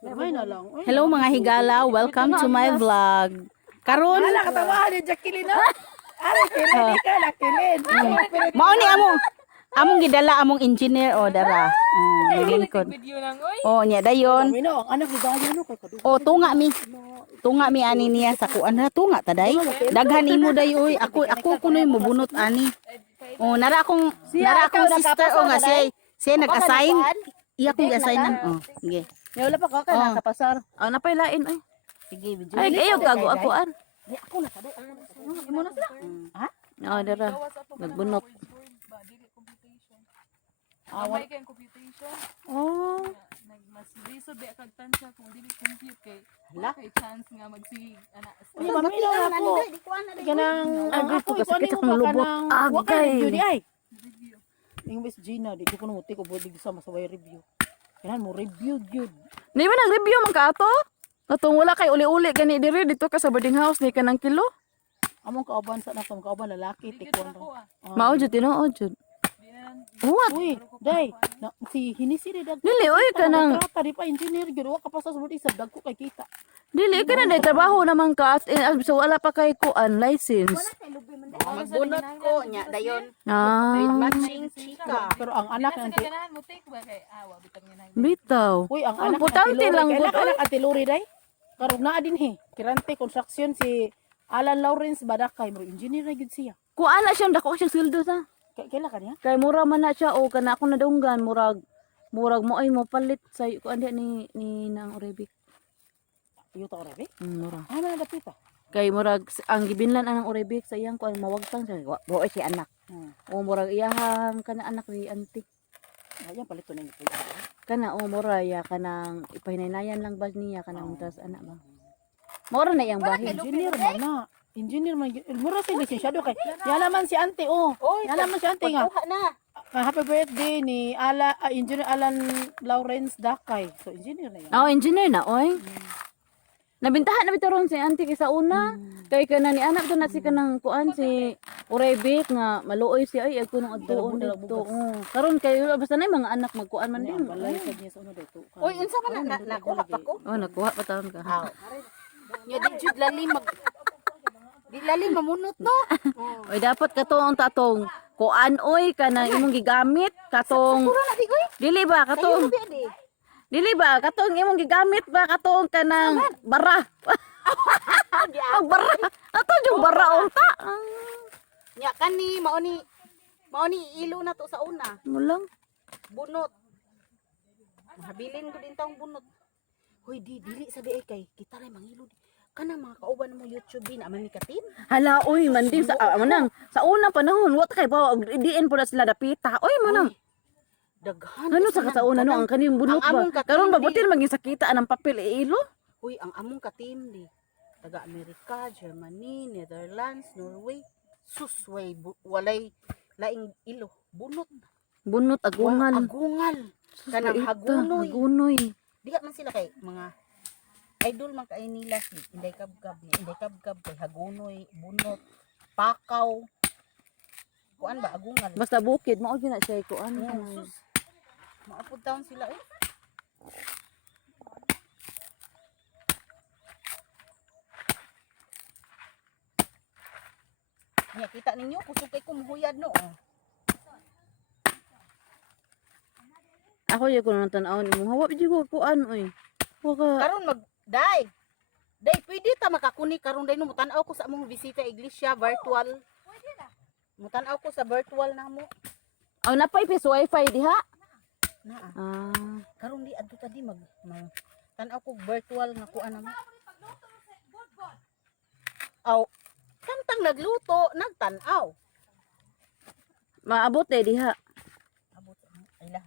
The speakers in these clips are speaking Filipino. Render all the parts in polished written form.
May na lang. Hello mga higala, welcome to my vlog. Karon, Wala katawahan ni Jacqueline na. Ari, pinili ka na, kilin. mao ni among gidala among engineer o dara. Naglingkod. Oh, nya dayon. Mino, ang anak ni Gaya no kay kadu. Oh, tunga mi. Tunga mi ani niya sa kuan na tunga ta day. Daghan nimo day oy. Ako kunoy mobunot ani. Oh, nara akong sister o nga siya nag-assign. Iya kong gi-assignan. Oh, sige. Wala pa ka Oh. nakapasar. Ah, napailain ay. Sige, video. Ay, ayaw kago akoan. Di ako na saday. Imo na sila. Ha? Oh, dara. Nagbunot. Away kay computation. Oh. Mas lisod di kag tansya kung dili compute kay Hala. kay chance nga magsig ana. Uy, mamilo ako. Kanang Agay po kasi kita mo kung ba lubot. kanang- wa kay Agay. review di ay. Ning Miss Gina, di ko nuti ko pwede sa masaway review. Kailan mo review gyud. Di ba nag-review man ka ato? Katong wala kay uli-uli gani diri dito ka sa boarding house ni kanang kilo. Among kauban sa nakam kauban lalaki taekwondo. Mao jud tinuod jud. What? Uy, day, si hinisi di dag. Dili oy kanang Kontrata di pa engineer gyud wa ka pa sa subod isa dagko kay kita. dili ka na day trabaho naman ka so wala pa kay kuan license. Magbunot ko nya dayon. Ah, Matching chika. Pero ang anak ng Kasi ganahan mo take ba kay awa bitang nga nang. bitaw. Uy, ang anak importante lang kay gud, anak atiluri day. Karog naa din he. Kirante construction si Alan Lawrence Badakay mo engineer na gyud siya. Kuan na siya dako siya sweldo sa. Kaila kanya? Kay mura man na siya o kana ako nadunggan murag mo ay mo palit sa kuan di ni nang Orebic. Iyo ta ora be. Mura. Ano na dapita? Kay murag ang gibinlan anang Orebic sa iyang kuan mawagtang siya. Wa si anak. O murag iyahang kana anak ni auntie. Ayan palito na niyo. Kana o mura ya kanang ipahinaynayan lang ba niya kanang tas anak ba. Mura na iyang bahin. Engineer man na. Engineer man. Mura si lisensyado kay. Yan naman si ante oh. Yan naman si ante nga. na. Happy birthday ni Engineer Alan Lawrence Dakay. So engineer na yan. Oh, engineer na oy. Nabintahan na bitaron si auntie kay sa una. Kay kana ni anak to na si kanang kuan si Orebic nga maluoy siya ay ako nang adtuon dito. Karon kay basta na yung mga anak magkuan man din. Balay sa niya sa uno dito. Uy, unsa man na nakuha pa ko? Oh, nakuha pa taon ka. Nya di jud lali di lali mamunot no. Oy dapat katong tatong kuan oy kanang imong gigamit katong dili ba katong dili ba katong imong gigamit ba katong kanang bara. Ang bara. Ato yung bara unta. Nya kani mao ni ilo na to sa una. Mulang. Bunot. Habilin ko din taong bunot. Hoy dili sabi ay kay kita ray mangilo. Kana mga kauban mo YouTube din aman ni katin. Hala oy manding sa manang sa unang panahon what kay ba diin po na sila dapita. Oy manang. Daghan. Ano sa kasauna no ang kaning bunot Ang among ba? katin Karon di- mabuti maging sakita anang papel ilo. Uy, ang among katim di taga Amerika, Germany, Netherlands, Norway. Susway walay laing ilo. Bunot. Bunot agungal. Agungal. Kanang hagunoy. Hagunoy. Diha man sila kay mga idol man kay nila si Inday Kabkab kay hagunoy, bunot, pakaw. Kuan ba agungal? Basta bukid mao gyud na siya kuan. Sus. Maapod taon sila eh. Nya kita ninyo kusog kay kumuhuyad no. Oh. Ako yung ko nang tanaw ni mo. Hawa jud ko kuan oy. Waka. Karon day. Day pwede ta makakuni karon day no mutan-aw ko sa among bisita iglesia virtual. Pwede na. Mutan-aw ko sa virtual namo. Aw napay pis wifi diha. Naa. Ah. Karon di adto ta di mag tan-aw ko virtual nga kuan namo. Aw samtang nagluto nagtan-aw. Maabot diha. Abot ay lah.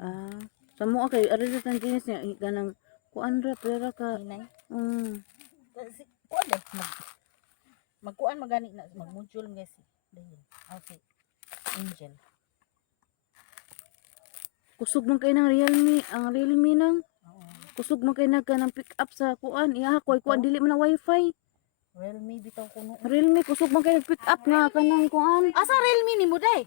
Ah. Samo kay ari sa tantinis niya kanang kuan ra pera ka. Hinay. Kuan day magkuan magani na mag-module guys. Dayon. Okay. Angel. Kusog man kay nang Realme, ang Realme nang. Kusog man kay nagkanang pick up sa kuan. Iya ko kuan dili man na wifi. Realme bitaw kuno. Realme kusog man kay pick up nga kanang kuan. Asa Realme ni mo day?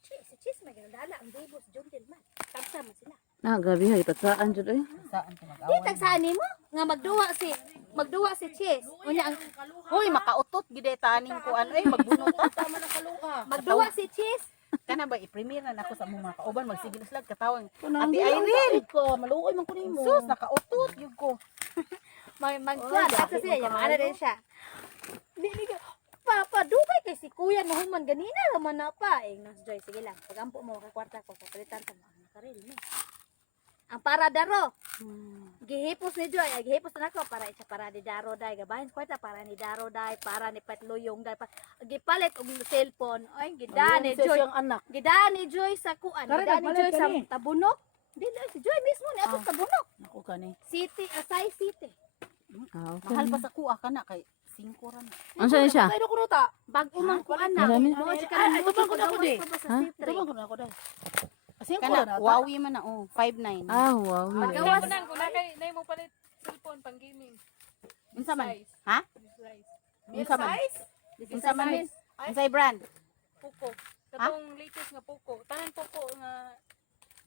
Si Chis may gandala ang debos John man. Tapsa man sila. Na gabi hay tatsaan jud eh. Saan ka Di mag-awan? tagsaan nimo nga magduwa si Chis. Unya ang Hoy, makautot gid taning kuan ay magbunot tama na kaluha. magduwa si Chis. Kana ba i-premiere na nako sa among mga kauban magsigil slag katawang. Kunang Ate Irene, ko, maluoy man ko nimo. sus nakautot gyud ko. Magkuhan ato siya, yaman na rin siya. Dili ka, Papa, dugay kay si Kuya nahuman ganina raman na pa. Nas Joy, sige lang. Pagampo mo kay kwarta ko, kapalitan ta mo ang karil ni. Ang para daro. Gihipos ni Joy, ay gihipos na ako para isa para ni Daro dai. Gabahin kwarta para ni Daro dai, para ni Patluyong dai. Gipalit og cellphone. Ay gidaan ni Joy. Siyang anak. Gidaan ni Joy sa kuan. Kare, Gidaan ni Joy nagpalit sa kani. Tabunok. Dili si Joy mismo ni ato Tabunok. Ako kani. City, Asay City. Ah, Mahal pa sa kuha kana kay 5 ra na. Unsa ni siya? Kaya ko nuta. Bag umang kuan na. Marami. Mga chika Ah, na ito ba ko na ako di? Ha? Ito man ko na ako dai. Kasi ko Kana na. wawi man na oh 59. Ah, wow. Magawas. Kung na kay na mo palit cellphone pang gaming. Unsa man? Size. Ha? Size. Unsa man? Unsa man? Unsay brand? Poco. Katong latest nga Poco. Tanan Poco nga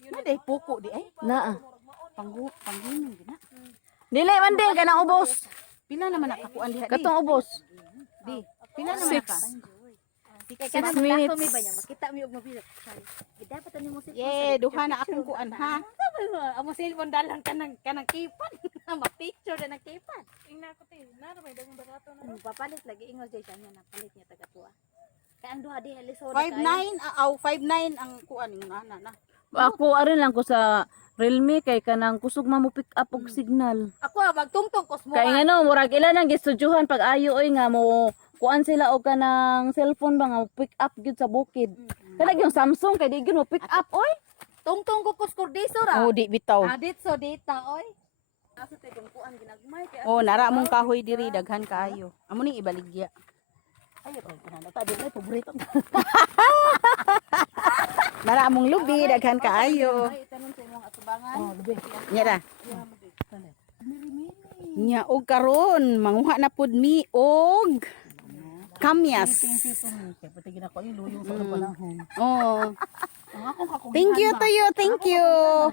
Na day puko di ay. Naa. Panggaming gina. Dili man din kanang ubos. Pila naman nakakuan diha di? Katong ubos. Di. Pila naman ka? Kay 6 kana minutes. minutes. Mi ba niya makita mi og mobile. Dapat ani mo si Yeah, duha na akong kuan ha. Amo cellphone dalang kanang kipan. Ma picture na ng kipan. ingna ko te. Nara may dagang barato na. Papalit lagi ingos jay kanya na palit niya taga tuwa. Kay ang duha di halisoda 59 aw 59 ang kuan yung ana na. Ako arin lang ko sa Realme kay kanang kusog mo pick up og signal. Ako magtungtong kosmo. Kay ngano murag ila nang gistudyuhan pag ayo oy nga mo kuan sila og kanang cellphone ba nga mo pick up gyud sa bukid. Kana yung Samsung kay di gyud mo pick up oy. Tungtong ko koskordiso ra. Oh di bitaw. Adit so data oy. Asa tay kung kuan ginagmay kay Oh nara mong kahoy diri daghan kaayo. Amo ning ibaligya. Ay, ay, kanana ta di na paborito. Nara mong lubi daghan kaayo. Ay tanong sa imong atubangan. Oh, lubi. Nya ra. Nya og karon manguha na pud mi og kamyas. Kaya pati ginako yung luyong sa panahon. Oh. Ang akong kakugihan Thank you ba? to you. Thank you.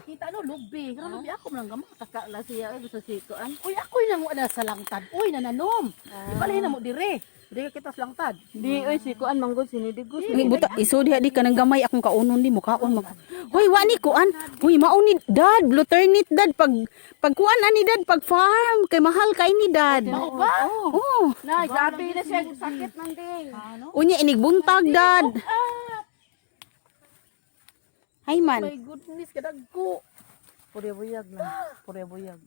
Kita no lubi. Pero lubi ako man gamot. Takala siya ay gusto si kuan. Uy, ako yung na sa langtad. Uy, nananom. Ipalahin na mo dire. Dire kita sa langtad. Di oy si kuan manggod sinidigos. Ni buta iso diha di kanang gamay akong kaunon di mo kaon mag. Hoy wa ni kuan. Hoy mao ni dad, Luternit dad pag kuan ani dad pag farm kay mahal kay ni dad. Mao ba? Oh, Na gabi na siya sakit man ding. unya inig buntag dad. Hay man. My goodness, kadagko. Pure buyag lang. Pure buyag.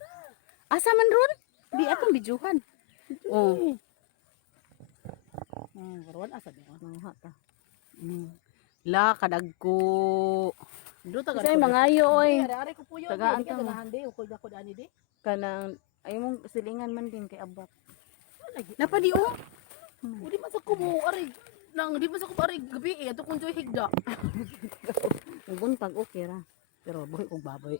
Asa man ron? Di atong bijuhan. Oh. Karuan asa di mo. Mangha ta. La kadagko. Do taga. Say mangayo oy. Ari ko puyo. Tagaan Tagaan ta mo. ta hande ko dako dani di. Kanang ay mong silingan man din kay abak. Napadi oh. Udi man sa kumo ari. Nang di man sa kumo ari gabi ato kung joy higda. Ugon pag okay ra. Pero buhi kong baboy.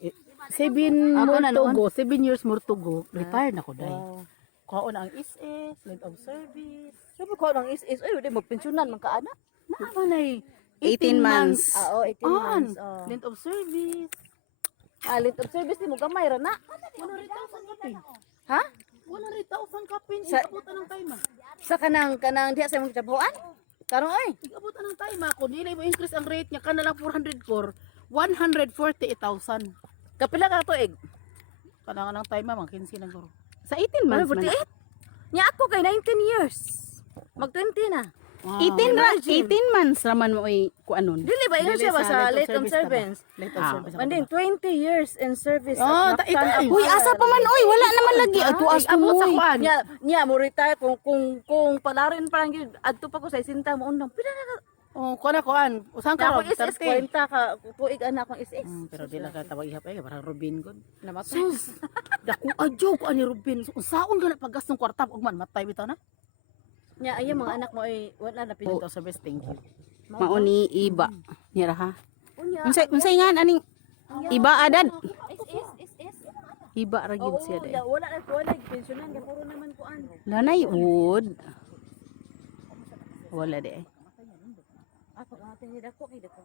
7 more na to noon. go. 7 years more to go. Retired na ko dai. Wow. Kaon ang SS, length of service. Sabi ko nang is oy di mo pensyonan man ka ana. Naa nay 18 months. Ah, oh, 18 months. Oh. Length of service. Length of service ni mo gamay ra na. 100,000 kapin. Ha? 100,000 kapin. Sa- Igabutan ng time. Sa kanang diha sa imong kitabuan. Karon oy. Igabutan ng time ako. Dili mo increase ang rate niya. Kana lang 404. 148,000. Kapila ka tuig? Kana nga ng time man 15 na guro. Sa 18 months man. 48. Nya ako kay 19 years. Mag 20 na. 18 ra, 18 months raman mo ay kuanon. Dili ba yun Dili siya ba sa length late of of service service? Late of Ah. service. Manding 20 years in service. Oh, at ito Mactan ay. Uy, asa pa man oy, wala naman lagi. Ay tuas ko Abot sa mo. kwan. Nya mo retire kung palarin parang gyud adto pa ko sa isinta mo undang. Pila na Oh, kuan. Usan ka ka ako is 30. 40 ka tuig ana akong is. Pero di lang ka tawag ihap ay para Robin god. Namatay. Sus. Dako adyo ko ani Robin. Unsaon gana paggas ng kwarta ug man matay bitaw na. Nya ay mga anak mo ay wala na Length of service, thank you. Mao ni iba. Nira ha. Unya. Unsay nga aning iba adad? Is. Iba ra gyud siya dai. Wala na pensyonan kay puro naman kuan. Lanay wood. Wala de. Ako nga tinid ako kay dako.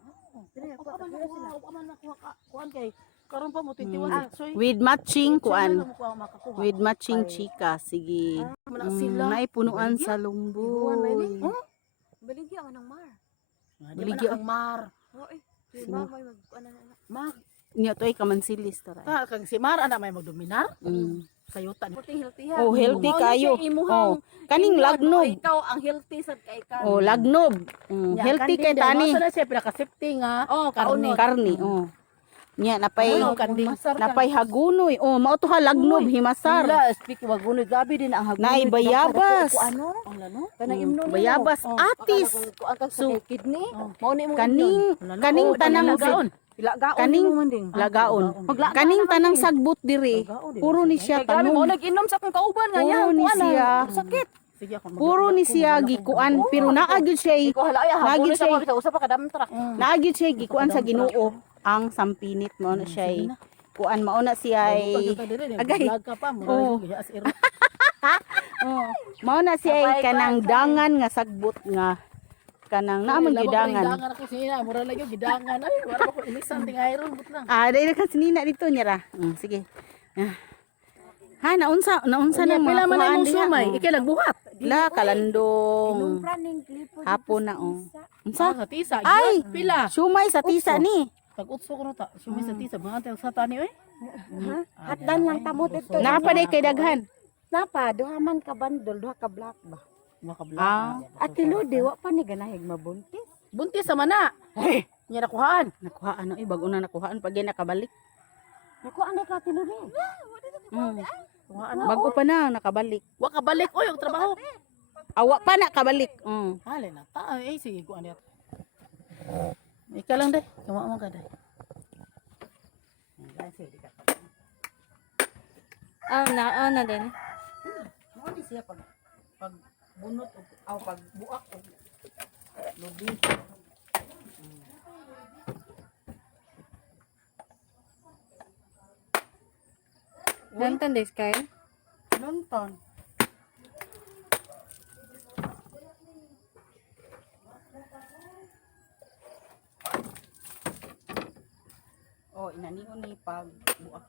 Pila Ako man nakuha ka kuan kay Karon pa mo 21 soy. With matching kuan. Makakuha. With matching chika. Sige. Wala sila. Naipunuan sa lumboy. Baligya man ng mar. Baligya ang mar. Oo eh. Si mama may ano na. Mar. Niya to ay kamansilis tara. Kang si Mar ana may magdominar. Mm. Sayutan. Healthy Oh, healthy kayo. Oh, kaning lagnob. Ikaw ang healthy sad kay ka. Oh, lagnob. Healthy kay tani. Masa na siya pinaka-safety nga. Oh, Karne. Karni. Oh. Nya napay Kanding. napay hagunoy. Oh, mao to ha lagnob himasar. Wala, speak wag gunod gabi din ang hagunod. Naay bayabas. Ano? Kanang imnon. Bayabas atis. Kuan ka sa kidney. Mao ni mo Kaning tanang kaning lagaon. Kaning tanang sagbot diri. Puro ni siya Grabe mo tanom. nag-inom sa akong kauban nga Puro yan. ni siya. Sakit. Sige ako. Puro ni siya gikuan pero naa gyud siya Ko hala ay Lagi habol sa siya- mga usa pa kadam truck. naa gyud siya gikuan sa Ginoo ang sampinit mao na siya kuan mao na siya agay. Vlog ka pa mo. Oh. As iro. Oh, mao na siya kanang dangan nga sagbot nga kanang naamon gidangan. Gidangan ako siya. Mura lang yung gidangan. Ay, wala ko inisan tingayron but lang. Dahil ka sinina dito niya ra. Sige. Ha, naunsa na Pila mga man kuhaan ang diha. sumay. Ikay nagbuhat. La kalandong. Running clip. Hapon na Sa Unsa? tisa. Ay! Pila. Sumay sa tisa ni. Tag-utso ko na ta. Sumay sa tisa. Mga tayo sa tani oy. Hatdan lang tamot ito. Napa day kay daghan. Napa, duha man ka bandol, duha ka black ba? Makabla. At tiludi, wa pa ni ganahig mabuntis. Buntis sa mana. Nya nakuhaan. Nakuhaan bago na nakuhaan pag nakabalik. Naku, ano ka tiludi? Kuhaan. Bago pa na nakabalik. Wa ka balik oy og trabaho. Awa pa na kabalik. Hali na ta. Ay sige ko ano. Ika lang day. Kama mo ka day. Na din. Mo di siya pag bunot o pag buak o lubi. Nantan des kay? Nonton. Oh, inanion ni pag buak.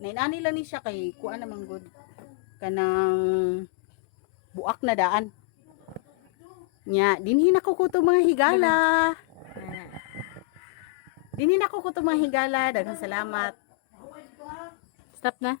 Nainani lang ni siya kay kuan namang good kanang buak na daan. Nya, dinhi na ko kuto mga higala. Dinhi na ko kuto mga higala. Daghang salamat. Stop na.